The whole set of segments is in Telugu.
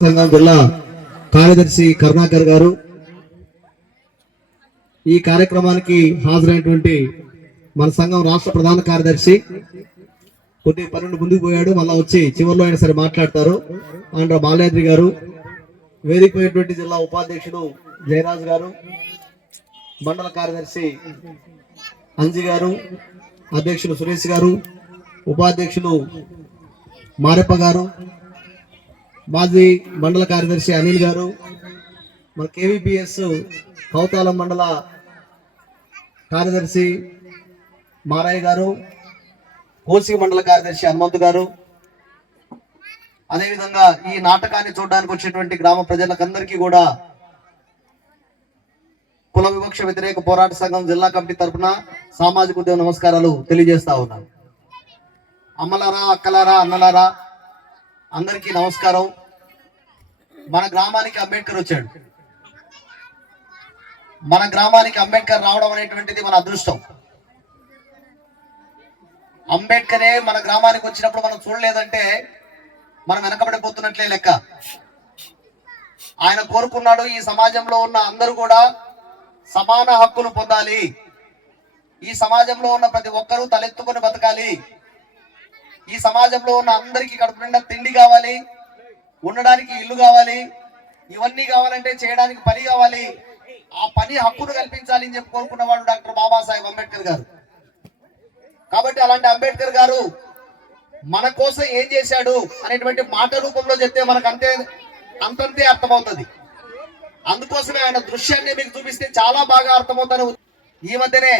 సంఘం జిల్లా కార్యదర్శి కరుణాకర్ గారు ఈ కార్యక్రమానికి హాజరైనటువంటి మన సంఘం రాష్ట్ర ప్రధాన కార్యదర్శి. కొద్ది పన్నెండు ముందుకు పోయాడు మళ్ళా వచ్చి చివరిలో అయినా సరే మాట్లాడతారు. ఆంధ్ర బాలయాద్రి గారు వేదిక జిల్లా ఉపాధ్యక్షుడు జయరాజ్ గారు మండల కార్యదర్శి అంజి గారు అధ్యక్షులు సురేష్ గారు ఉపాధ్యక్షులు మారెప్ప గారు మాజీ మండల కార్యదర్శి అనిల్ గారు మన కేవీపీఎస్ కౌతాలం మండల కార్యదర్శి మారాయ్ గారు కోసిక మండల కార్యదర్శి హనుమంతు గారు. అదేవిధంగా ఈ నాటకాన్ని చూడడానికి వచ్చినటువంటి గ్రామ ప్రజలకందరికీ కూడా కుల వివక్ష వ్యతిరేక పోరాట సంఘం జిల్లా కమిటీ తరపున సామాజిక ఉద్యమ నమస్కారాలు తెలియజేస్తా ఉన్నాను. అమ్మలారా అక్కలారా అన్నలారా అందరికీ నమస్కారం. మన గ్రామానికి అంబేద్కర్ వచ్చాడు. మన గ్రామానికి అంబేద్కర్ రావడం అనేటువంటిది మన అదృష్టం. అంబేద్కరే మన గ్రామానికి వచ్చినప్పుడు మనం చూడలేదంటే మనం వెనకబడిపోతున్నట్లే లెక్క. ఆయన కోరుకున్నాడు ఈ సమాజంలో ఉన్న అందరూ కూడా సమాన హక్కులు పొందాలి. ఈ సమాజంలో ఉన్న ప్రతి ఒక్కరూ తలెత్తుకొని బతకాలి. ఈ సమాజంలో ఉన్న అందరికీ కడుపు నిండా తిండి కావాలి ఉండడానికి ఇల్లు కావాలి ఇవన్నీ కావాలంటే చేయడానికి పని కావాలి. ఆ పని హక్కును కల్పించాలి అని చెప్పి కోరుకున్నవాడు డాక్టర్ బాబాసాహెబ్ అంబేద్కర్ గారు. కాబట్టి అలాంటి అంబేద్కర్ గారు మన కోసం ఏం చేశాడు అనేటువంటి మాట రూపంలో చెప్తే మనకు అంతే అంతంతే అర్థమవుతుంది. అందుకోసమే ఆయన దృశ్యాన్ని మీకు చూపిస్తే చాలా బాగా అర్థమవుతారు. ఈ మధ్యనే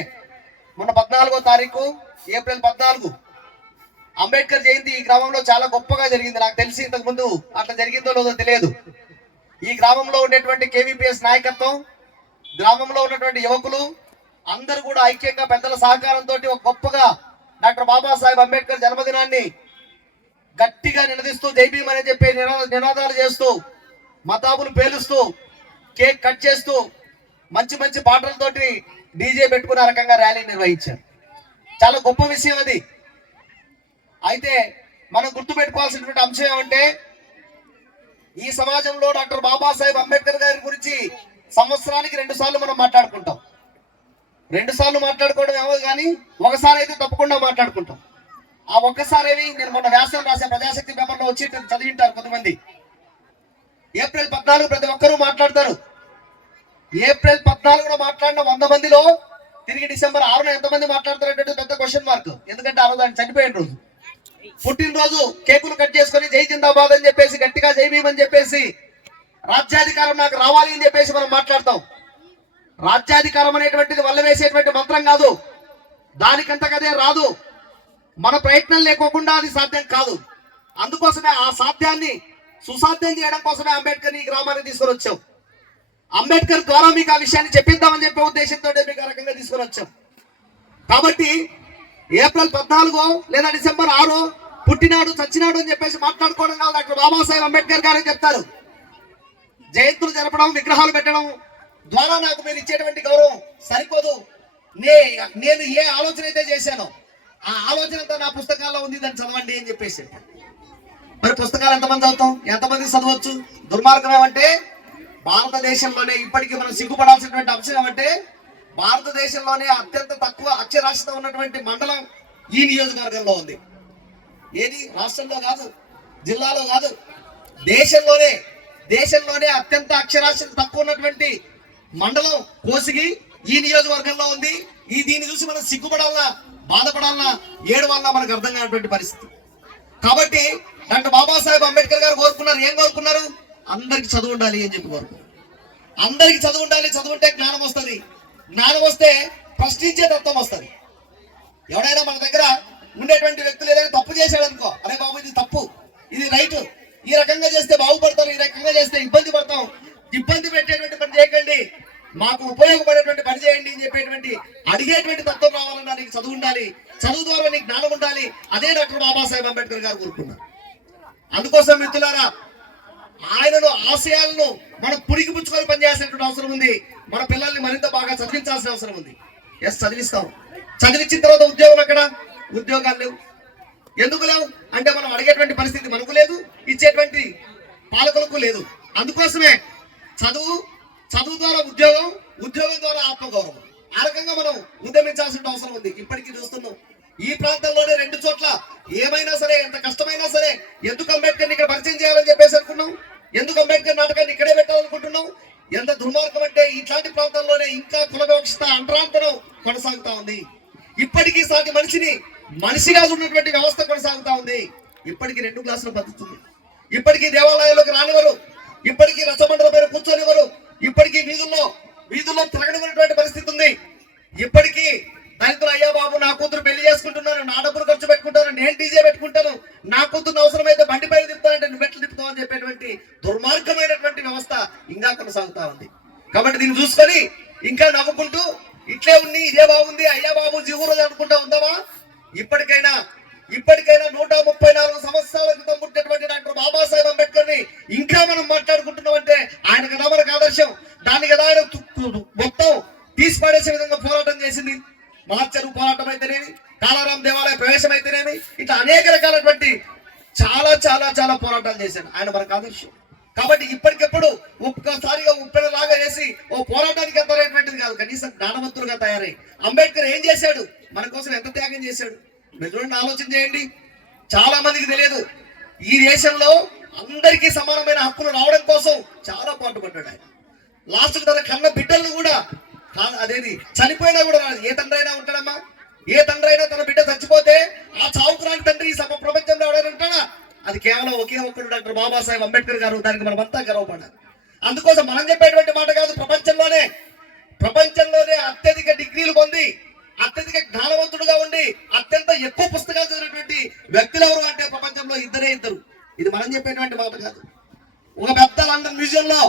మొన్న పద్నాలుగో తారీఖు ఏప్రిల్ పద్నాలుగు అంబేద్కర్ జయంతి ఈ గ్రామంలో చాలా గొప్పగా జరిగింది. నాకు తెలిసి ఇంతకు ముందు అట్లా జరిగిందో లేదో తెలియదు. ఈ గ్రామంలో ఉండేటువంటి కేవీపీఎస్ నాయకత్వం గ్రామంలో ఉన్నటువంటి యువకులు అందరూ కూడా ఐక్యంగా పెద్దల సహకారంతో ఒక గొప్పగా డాక్టర్ బాబాసాహెబ్ అంబేద్కర్ జన్మదినాన్ని గట్టిగా నినదిస్తూ జైబీం అని చెప్పి నినా- నినాదాలు చేస్తూ మతాబులు పేలుస్తూ కేక్ కట్ చేస్తూ మంచి మంచి పాటలతోటి డీజే పెట్టుకున్న రకంగా ర్యాలీ నిర్వహించారు. చాలా గొప్ప విషయం అది. అయితే మనం గుర్తుపెట్టుకోవాల్సినటువంటి అంశం ఏమంటే ఈ సమాజంలో డాక్టర్ బాబాసాహెబ్ అంబేద్కర్ గారి గురించి సంవత్సరానికి రెండు సార్లు మనం మాట్లాడుకుంటాం. రెండు సార్లు మాట్లాడుకోవడం ఏమో కానీ ఒకసారి అయితే తప్పకుండా మాట్లాడుకుంటాం. ఆ ఒక్కసారి నేను మొన్న వ్యాసం రాసే ప్రజాశక్తి పేపర్లో వచ్చి చదివింటారు కొంతమంది. ఏప్రిల్ పద్నాలుగు ప్రతి ఒక్కరూ మాట్లాడతారు. ఏప్రిల్ పద్నాలుగున మాట్లాడిన వంద మందిలో తిరిగి డిసెంబర్ ఆరున ఎంతమంది మాట్లాడతారంటే పెద్ద క్వశ్చన్ మార్క్. ఎందుకంటే ఆ రోజు ఆయన చనిపోయిన రోజు. పుట్టినరోజు కేకులు కట్ చేసుకొని జై జిందాబాద్ అని చెప్పేసి గట్టిగా జై భీమ్ అని చెప్పేసి రాజ్యాధికారం నాకు రావాలి అని చెప్పేసి మనం మాట్లాడతాం. రాజ్యాధికారం అనేటువంటిది వల్ల వేసేటువంటి మంత్రం కాదు. దానికంతకదే రాదు. మన ప్రయత్నం లేకోకుండా అది సాధ్యం కాదు. అందుకోసమే ఆ సాధ్యాన్ని సుసాధ్యం చేయడం కోసమే అంబేద్కర్ ఈ గ్రామాన్ని తీసుకొని వచ్చాం. అంబేద్కర్ ద్వారా మీకు ఆ విషయాన్ని చెప్పిద్దామని చెప్పే ఉద్దేశంతో మీకు ఆ రకంగా తీసుకొని వచ్చాం. కాబట్టి ఏప్రిల్ పద్నాలుగో లేదా డిసెంబర్ ఆరో పుట్టినాడు చచ్చినాడు అని చెప్పేసి మాట్లాడుకోవడం కాదు డాక్టర్ బాబాసాహెబ్ అంబేద్కర్ గారు చెప్తారు. జయంతులు జరపడం విగ్రహాలు పెట్టడం ద్వారా నాకు మీరు ఇచ్చేటువంటి గౌరవం సరిపోదు. నే నేను ఏ ఆలోచన అయితే చేశానో ఆ ఆలోచన అంతా నా పుస్తకాల్లో ఉంది దాన్ని చదవండి అని చెప్పేసి. మరి పుస్తకాలు ఎంతమంది చదువుతాం? ఎంతమంది చదవచ్చు? దుర్మార్గం ఏమంటే భారతదేశంలోనే ఇప్పటికీ మనం సిగ్గుపడాల్సినటువంటి అంశం ఏమంటే భారతదేశంలోనే అత్యంత తక్కువ అక్షరాస్యత ఉన్నటువంటి మండలం ఈ నియోజకవర్గంలో ఉంది. ఏది? రాష్ట్రంలో కాదు జిల్లాలో కాదు. దేశంలోనే దేశంలోనే అత్యంత అక్షరాస్యత తక్కువ ఉన్నటువంటి మండలం కోసిగి ఈ నియోజకవర్గంలో ఉంది. ఈ దీన్ని చూసి మనం సిగ్గుపడాలన్నా బాధపడాలన్నా ఏడవాలన్నా మనకు అర్థం కానటువంటి పరిస్థితి. కాబట్టి డాక్టర్ బాబాసాహెబ్ అంబేద్కర్ గారు కోరుకున్నారు. ఏం కోరుకున్నారు? అందరికి చదువు ఉండాలి అని చెప్పి కోరుకున్నారు. అందరికి చదువు ఉండాలి చదువుంటే జ్ఞానం వస్తుంది. జ్ఞానం వస్తే ప్రశ్నించే తత్వం వస్తుంది. ఎవడైనా మన దగ్గర ఉండేటువంటి వ్యక్తులు ఏదైనా తప్పు చేశాడు అనుకో అరే బాబు ఇది తప్పు ఇది రైట్ ఈ రకంగా చేస్తే బాగుపడతారు ఈ రకంగా చేస్తే ఇబ్బంది పడతాం ఇబ్బంది పెట్టేటువంటి పని చేయకండి మాకు ఉపయోగపడేటువంటి పని చేయండి అని చెప్పేటువంటి అడిగేటువంటి తత్వం రావాలన్నా నీకు చదువు ఉండాలి చదువు ద్వారా నీకు జ్ఞానం ఉండాలి అదే డాక్టర్ బాబాసాహెబ్ అంబేద్కర్ గారు కోరుకున్నారు. అందుకోసం మిత్రులారా ఆయనను ఆశయాలను మనం పురిగిపుచ్చుకొని పనిచేయాల్సినటువంటి అవసరం ఉంది. మన పిల్లల్ని మరింత బాగా చదివించాల్సిన అవసరం ఉంది. ఎస్ చదివిస్తాం. చదివించిన తర్వాత ఉద్యోగం ఎక్కడ? ఉద్యోగాలు లేవు. ఎందుకు లేవు? అంటే మనం అడిగేటువంటి పరిస్థితి మనకు లేదు ఇచ్చేటువంటి పాలకులకు లేదు. అందుకోసమే చదువు చదువు ద్వారా ఉద్యోగం ఉద్యోగం ద్వారా ఆత్మగౌరవం. ఆ రకంగా మనం ఉద్యమించాల్సిన అవసరం ఉంది. ఇప్పటికీ చూస్తున్నాం. ఈ ప్రాంతంలోనే రెండు చోట్ల ఏమైనా సరే ఎంత కష్టమైనా సరే ఎందుకు అంబేద్కర్ ఇక్కడ పరిచయం చేయాలని చెప్పేసి అనుకున్నాం? ఎందుకు అంబేద్కర్ నాటకాన్ని ఇక్కడే పెట్టాలనుకుంటున్నాం? ఎంత దుర్మార్గం అంటే ఇట్లాంటి ప్రాంతంలోనే ఇంకా కుల వివక్షత అంటరాంతరం కొనసాగుతా ఉంది. ఇప్పటికీ సాటి మనిషిని మనిషిగా ఉన్నటువంటి వ్యవస్థ కొనసాగుతా ఉంది. ఇప్పటికీ రెండు గ్లాసులు బతుకుతుంది. ఇప్పటికీ దేవాలయాల్లోకి రానివ్వరు. ఇప్పటికీ రసమండల పైన కూర్చొనివ్వరు. ఇప్పటికీ వీధుల్లో వీధుల్లో తిరగనివ్వనటువంటి పరిస్థితి ఉంది. ఇప్పటికీ రైతులు అయ్యా బాబు నా కూతురు పెళ్ళి చేసుకుంటున్నాను నా డబ్బులు ఖర్చు పెట్టుకుంటాను నేను డీజే పెట్టుకుంటాను నా కూతురు అవసరమైతే బండి పైన తిప్పుతానంటే నువ్వు ఎట్లా తిప్పుతావు అని చెప్పేటువంటి దుర్మార్గమైనటువంటి వ్యవస్థ ఇంకా కొనసాగుతా ఉంది. కాబట్టి దీన్ని చూసుకొని ఇంకా నవ్వుకుంటూ ఇట్లే ఉంది ఇదే బాగుంది అయ్యా బాబు జీవులు అనుకుంటా ఉందామా? ఇప్పటికైనా అనేక రకాలటువంటి చాలా చాలా చాలా పోరాటాలు చేశాడు. ఆయన మనకు ఆదర్శం. కాబట్టి ఇప్పటికెప్పుడు ఒక్కసారిగా ఉప్పెడలాగా వేసి ఓ పోరాటానికి ఎంత కాదు కనీసం జ్ఞానవంతులుగా తయారై. అంబేద్కర్ ఏం చేశాడు? మన కోసం ఎంత త్యాగం చేశాడు? మీరు ఆలోచన చేయండి. చాలా మందికి తెలియదు. ఈ దేశంలో అందరికీ సమానమైన హక్కులు రావడం కోసం చాలా పాటుపడ్డాడు ఆయన. లాస్ట్ తన కన్న బిడ్డలను కూడా అదేది చనిపోయినా కూడా రాదు. ఏ తండ్రి అయినా ఉంటాడమ్మా? ఏ తండ్రి అయినా తన బిడ్డ చచ్చిపోతే ఆ చావుకురాని తండ్రి ఈ సమ ప్రపంచంలో ఎవడైనా అది కేవలం ఒకే ఒక్కడు డాక్టర్ బాబాసాహెబ్ అంబేద్కర్ గారు దానికి మనం అంతా గర్వపడాలి అందుకోసం మనం చెప్పేటువంటి మాట కాదు ప్రపంచంలోనే ప్రపంచంలోనే అత్యధిక డిగ్రీలు పొంది అత్యధిక జ్ఞానవంతుడుగా ఉండి అత్యంత ఎక్కువ పుస్తకాలు చదివినటువంటి వ్యక్తులు ఎవరు అంటే ప్రపంచంలో ఇద్దరే ఇద్దరు. ఇది మనం చెప్పేటువంటి మాట కాదు. ఒక పెద్ద లండన్ మ్యూజియం లో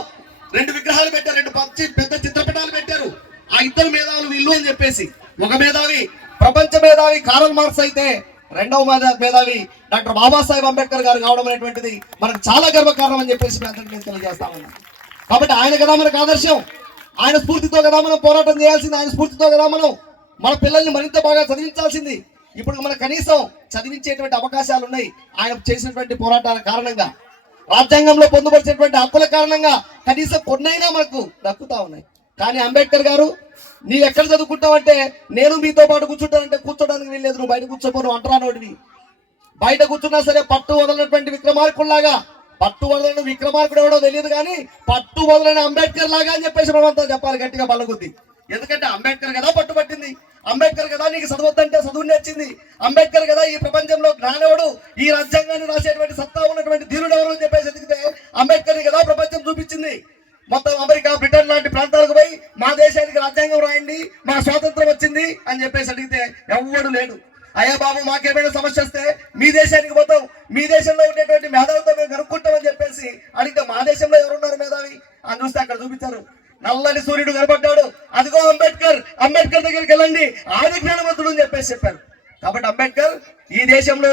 రెండు విగ్రహాలు పెట్టారు రెండు పచ్చి పెద్ద చిత్రపటాలు పెట్టారు. ఆ ఇద్దరు మేధావులు వీళ్ళు అని చెప్పేసి ఒక మేధావి ప్రపంచ మేధావి కారల్ మార్క్స్ అయితే రెండవ మేధా- మేధావి డాక్టర్ బాబాసాహెబ్ అంబేద్కర్ గారు కావడం అనేటువంటిది మనకు చాలా గర్వకారణం అని చెప్పేసి మీ అందరికీ నేను తెలియజేస్తా కాబట్టి ఆయన కదా మనకు ఆదర్శం. ఆయన స్ఫూర్తితో కదా మనం పోరాటం చేయాల్సింది. ఆయన స్ఫూర్తితో కదా మనం మన పిల్లల్ని మరింత బాగా చదివించాల్సింది. ఇప్పుడు మన కనీసం చదివించేటువంటి అవకాశాలు ఉన్నాయి. ఆయన చేసినటువంటి పోరాటాల కారణంగా రాజ్యాంగంలో పొందుపరిచినటువంటి హక్కుల కారణంగా కనీసం కొన్నైనా మనకు దక్కుతా ఉన్నాయి. కానీ అంబేద్కర్ గారు నీ ఎక్కడ చదువుకుంటావంటే నేను మీతో పాటు కూర్చుంటానంటే కూర్చోడానికి వీల్లేదు నువ్వు బయట కూర్చోపోను అంటరానోడివి బయట కూర్చున్నా సరే పట్టు వదలనటువంటి విక్రమార్కుల్లాగా పట్టు వదలని విక్రమార్కుడు ఎవడో తెలియదు కానీ పట్టు వదలని అంబేద్కర్ లాగా అని చెప్పేసి మనమంతా చెప్పాలి గట్టిగా బల్లగుద్ది ఎందుకంటే అంబేద్కర్ కదా పట్టుబట్టింది అంబేద్కర్ కదా నీకు చదవద్దంటే చదువు నేర్చింది. అంబేద్కర్ కదా ఈ ప్రపంచంలో జ్ఞానవుడు ఈ రాజ్యాంగాన్ని రాసేటువంటి సత్తా ఉన్నటువంటి ధీరుడు ఎవరు అని చెప్పేసి ఎదిగితే అంబేద్కర్ కదా ప్రపంచం చూపించింది. మొత్తం అమెరికా బ్రిటన్ లాంటి ప్రాంతాలకు పోయి మా దేశానికి రాజ్యాంగం రాయండి మా స్వాతంత్రం వచ్చింది అని చెప్పేసి అడిగితే ఎవ్వడు లేడు. అయ్యా బాబు మాకేమైనా సమస్య వస్తే మీ దేశానికి పోతాం. మీ దేశంలో ఉండేటువంటి మేధావులతో మేము కనుక్కుంటామని చెప్పేసి అడిగితే మా దేశంలో ఎవరున్నారు మేధావి? అని చూస్తే అక్కడ చూపించారు. నల్లని సూర్యుడు కనబడ్డాడు అదిగో అంబేద్కర్ అంబేద్కర్ దగ్గరికి వెళ్ళండి. ఆది జ్ఞానవంతుడు అని చెప్పేసి చెప్పారు. కాబట్టి అంబేద్కర్ ఈ దేశంలో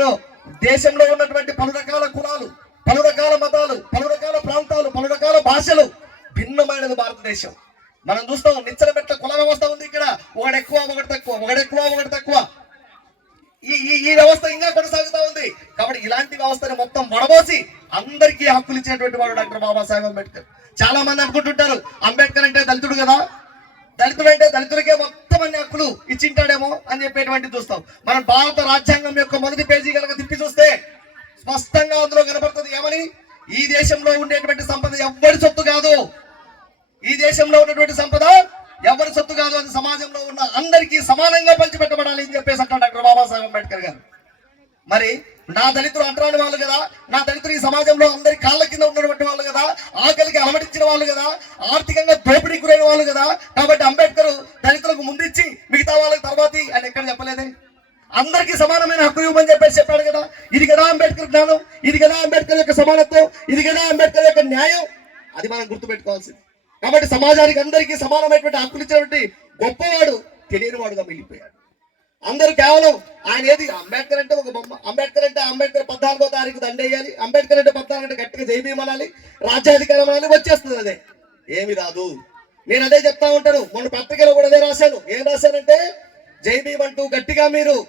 దేశంలో ఉన్న పలు రకాల కులాలు పలు రకాల మతాలు పలు రకాల ప్రాంతాలు పలు రకాల భాషలు భిన్నమైనది భారతదేశం మనం చూస్తాం నిచ్చెన పెట్ట కుల వ్యవస్థ ఉంది ఒకడెక్కువ ఒకటి ఎక్కువ ఒకటి తక్కువ ఒకడెక్కువ ఎక్కువ ఒకటి తక్కువ. ఈ ఈ వ్యవస్థ ఇంకా కొనసాగుతా ఉంది. కాబట్టి ఇలాంటి వ్యవస్థను మొత్తం వడబోసి అందరికీ హక్కులు ఇచ్చినటువంటి వాడు డాక్టర్ బాబాసాహెబ్ అంబేద్కర్. చాలా మంది అనుకుంటుంటారు అంబేద్కర్ అంటే దళితుడు కదా? దళితుడు అంటే దళితులకే మొత్తం అన్ని హక్కులు ఇచ్చింటాడేమో అని చెప్పేటువంటి చూస్తాం. మనం భారత రాజ్యాంగం యొక్క మొదటి పేజీ కనుక తిప్పి చూస్తే స్పష్టంగా అందులో కనబడుతుంది ఏమని? ఈ దేశంలో ఉండేటువంటి సంపద ఎవ్వరి సొత్తు కాదు. ఈ దేశంలో ఉన్నటువంటి సంపద ఎవరి సొత్తు కాదు అది సమాజంలో ఉన్న అందరికీ సమానంగా పంచిపెట్టబడాలి అని చెప్పేసి అంటారు డాక్టర్ బాబాసాహెబ్ అంబేద్కర్ గారు. మరి నా దళితులు అంటరాని వాళ్ళు కదా నా దళితులు ఈ సమాజంలో అందరి కాళ్ళ కింద ఉన్నటువంటి వాళ్ళు కదా ఆకలికి అలమటించిన వాళ్ళు కదా ఆర్థికంగా దోపిడీ గురైన వాళ్ళు కదా కాబట్టి అంబేద్కర్ దళితులకు ముందిచ్చి మిగతా వాళ్ళకి తర్వాతి ఆయన ఎక్కడ చెప్పలేదే? అందరికీ సమానమైన హక్కు ఇవ్వమని చెప్పేసి చెప్పాడు కదా. ఇది కదా అంబేద్కర్ జ్ఞానం ఇది కదా అంబేద్కర్ యొక్క సమానత్వం ఇది కదా అంబేద్కర్ యొక్క న్యాయం. అది మనం గుర్తుపెట్టుకోవాల్సింది. కాబట్టి సమాజానికి అందరికీ సమానమైనటువంటి హక్కులు ఇచ్చినటువంటి గొప్పవాడు తెలియనివాడుగా మిగిలిపోయాడు. అందరూ కేవలం ఆయన ఏది? అంబేద్కర్ అంటే ఒక బొమ్మ. అంబేద్కర్ అంటే అంబేద్కర్ పద్నాలుగో తారీఖు దండేయాలి అంబేద్కర్ అంటే పద్నాలుగు అంటే గట్టిగా జైబీం రాజ్యాధికారం అనాలి. వచ్చేస్తుంది అదే. ఏమి రాదు. నేను అదే చెప్తా ఉంటాను. మొన్న పత్రికలో కూడా అదే రాశాను. ఏం రాశానంటే జై అంటూ గట్టిగా మీరు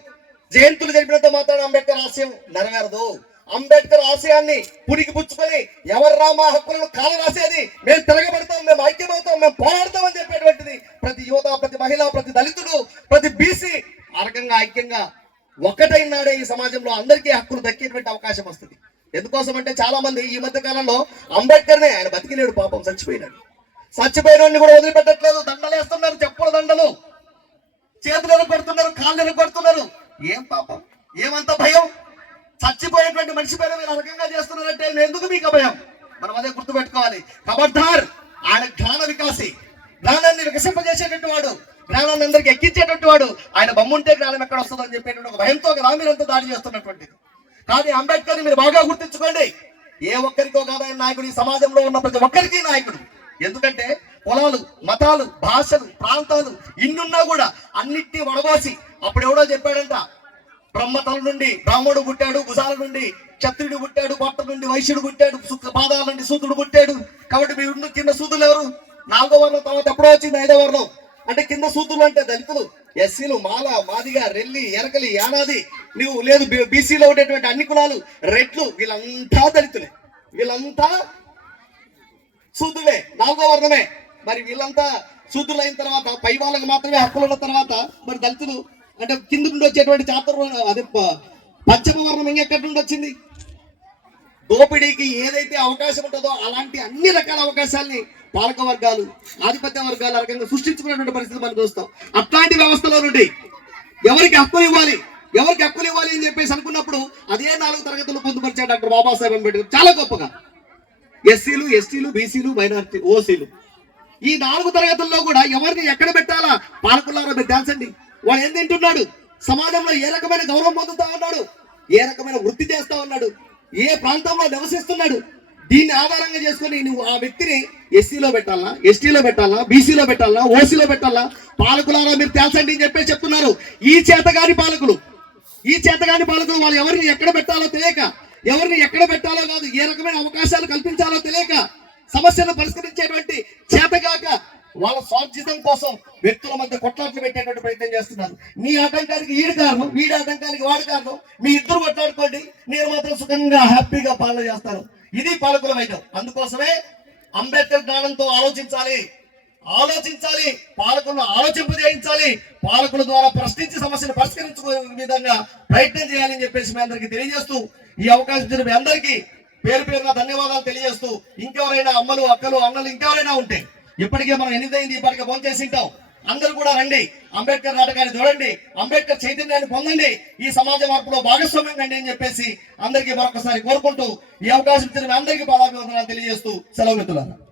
జయంతులు జరిపినంత మాత్రం అంబేద్కర్ ఆశయం నెరవేరదు. అంబేద్కర్ ఆశయాన్ని పురికి పుచ్చుకొని ఎవర్రా మా హక్కులను కాల రాసేది మేము తిరగబడతాం మేము ఐక్యమవుతాం మేము పోరాడతాం అని చెప్పేటువంటిది ప్రతి యువత ప్రతి మహిళ ప్రతి దళితుడు ప్రతి బీసీ ఆ రకంగా ఐక్యంగా ఒకటైనాడే ఈ సమాజంలో అందరికీ హక్కులు దక్కేటువంటి అవకాశం వస్తుంది. ఎందుకోసం అంటే చాలా మంది ఈ మధ్య కాలంలో అంబేద్కర్నే ఆయన బతికిలేడు పాపం చచ్చిపోయినాడు. చచ్చిపోయిన కూడా వదిలిపెట్టట్లేదు. దండలేస్తున్నారు చెప్పుల దండలు. చేతులు కొడుతున్నారు కాళ్ళు కొడుతున్నారు. ఏం పాపం? ఏమంత భయం? చచ్చిపోయేటువంటి మనిషి పేరు మీరు అరకంగా రకంగా చేస్తున్నారంటే ఎందుకు మీకు అభయం? మనం అదే గుర్తుపెట్టుకోవాలి. కబర్ధార్ ఆయన జ్ఞాన వికాసి. జ్ఞానాన్ని వికసింపజేసేటటువంటి వాడు జ్ఞానాన్ని అందరికి ఎక్కించేటటువంటి వాడు ఆయన బొమ్ముంటే జ్ఞానం ఎక్కడ వస్తుందని చెప్పేటువంటి ఒక భయంతో కదా మీరంతా దాడి చేస్తున్నటువంటిది. కానీ అంబేద్కర్ మీరు బాగా గుర్తించుకోండి. ఏ ఒక్కరికో కాదు ఆయన నాయకుడు ఈ సమాజంలో ఉన్న ప్రతి ఒక్కరికి నాయకుడు. ఎందుకంటే కులాలు మతాలు భాషలు ప్రాంతాలు ఇన్నున్నా కూడా అన్నిటినీ వడబోసి అప్పుడు ఎవడో చెప్పాడంట బ్రహ్మతల నుండి బ్రాహ్మడు పుట్టాడు భుజాల నుండి క్షత్రుడు పుట్టాడు పొట్ట నుండి వైశ్యుడు పుట్టాడు పాదాల నుండి సూతుడు పుట్టాడు. కాబట్టి మీరు ఉండు కింద సూతులు ఎవరు? నాలుగో వర్ణం తర్వాత ఎప్పుడో వచ్చింది ఐదో వర్ణం. అంటే కింద సూతులు అంటే దళితులు ఎస్సీలు మాల మాదిగా రెల్లి ఎరకలి యానాది నువ్వు లేదు బీసీలో ఉండేటువంటి అన్ని కులాలు రెడ్లు వీళ్ళంతా దళితులే. వీళ్ళంతా సూదులే నాలుగో వర్ణమే. మరి వీళ్ళంతా సూదులైన అయిన తర్వాత పై వాళ్ళకి మాత్రమే హక్కులు ఉన్న తర్వాత మరి దళితులు అంటే కింద నుండి వచ్చేటువంటి చాతుర్ అదే పశ్చిమ వర్ణం ఇంకెక్కడి నుండి వచ్చింది? దోపిడీకి ఏదైతే అవకాశం ఉంటుందో అలాంటి అన్ని రకాల అవకాశాల్ని పాలక వర్గాలు ఆధిపత్య వర్గాలు ఆ రకంగా సృష్టించుకునేటువంటి పరిస్థితి మనం చూస్తాం. అట్లాంటి వ్యవస్థలో నుండి ఎవరికి హక్కులు ఇవ్వాలి? ఎవరికి హక్కులు ఇవ్వాలి అని చెప్పేసి అనుకున్నప్పుడు అదే నాలుగు తరగతులు పొందుపరిచాడు డాక్టర్ బాబాసాహెబ్ అంబేద్కర్. చాలా గొప్పగా. ఎస్సీలు ఎస్టీలు బీసీలు మైనారిటీ ఓసీలు. ఈ నాలుగు తరగతుల్లో కూడా ఎవరిని ఎక్కడ పెట్టాలా? పాలకులారా పెట్టాల్సండి. వాడు ఏం తింటున్నాడు? సమాజంలో ఏ రకమైన గౌరవం పొందుతా ఉన్నాడు? ఏ రకమైన వృత్తి చేస్తా ఉన్నాడు? ఏ ప్రాంతంలో నివసిస్తున్నాడు? దీన్ని ఆధారంగా చేసుకొని నువ్వు ఆ వ్యక్తిని ఎస్సీలో పెట్టాలా ఎస్టీలో పెట్టాలా బీసీలో పెట్టాలా ఓసీలో పెట్టాలా? పాలకులారా మీరు తేల్చండి అని చెప్పేసి చెప్తున్నారు. ఈ చేతగాని పాలకులు. ఈ చేతగాని పాలకులు వాళ్ళు ఎవరిని ఎక్కడ పెట్టాలో తెలియక ఎవరిని ఎక్కడ పెట్టాలో కాదు ఏ రకమైన అవకాశాలు కల్పించాలో తెలియక సమస్యను పరిష్కరించేటువంటి వాళ్ళ స్వార్థితం కోసం వ్యక్తుల మధ్య కొట్లాట్లు పెట్టేటువంటి ప్రయత్నం చేస్తున్నారు. నీ ఆటంకానికి ఈడు కారణం వీడి ఆటంకానికి వాడి కారణం. మీ ఇద్దరు కొట్లాడుకోండి. నేను మాత్రం సుఖంగా హ్యాపీగా పాలన చేస్తాను. ఇది పాలకుల వైద్యం. అందుకోసమే అంబేద్కర్ జ్ఞానంతో ఆలోచించాలి. ఆలోచించాలి. పాలకులను ఆలోచింపజేయించాలి పాలకుల ద్వారా ప్రశ్నించి సమస్యను పరిష్కరించుకునే విధంగా ప్రయత్నం చేయాలని చెప్పేసి మీ అందరికీ తెలియజేస్తూ ఈ అవకాశం ఇచ్చిన మీ అందరికీ పేరు పేరున ధన్యవాదాలు తెలియజేస్తూ ఇంకెవరైనా అమ్మలు అక్కలు అన్నలు ఇంకెవరైనా ఉంటే ఇప్పటికే మనం ఎనిమిదైంది ఇప్పటికే ఫోన్ చేసి ఉంటాం అందరూ కూడా రండి. అంబేద్కర్ నాటకాన్ని చూడండి. అంబేద్కర్ చైతన్యాన్ని పొందండి. ఈ సమాజ మార్పులో భాగస్వామ్యం కండి అని చెప్పేసి అందరికీ మరొకసారి కోరుకుంటూ ఈ అవకాశం ఇచ్చిన అందరికీ పాదాభివందనాలు తెలియజేస్తూ సెలవు మిత్రులారా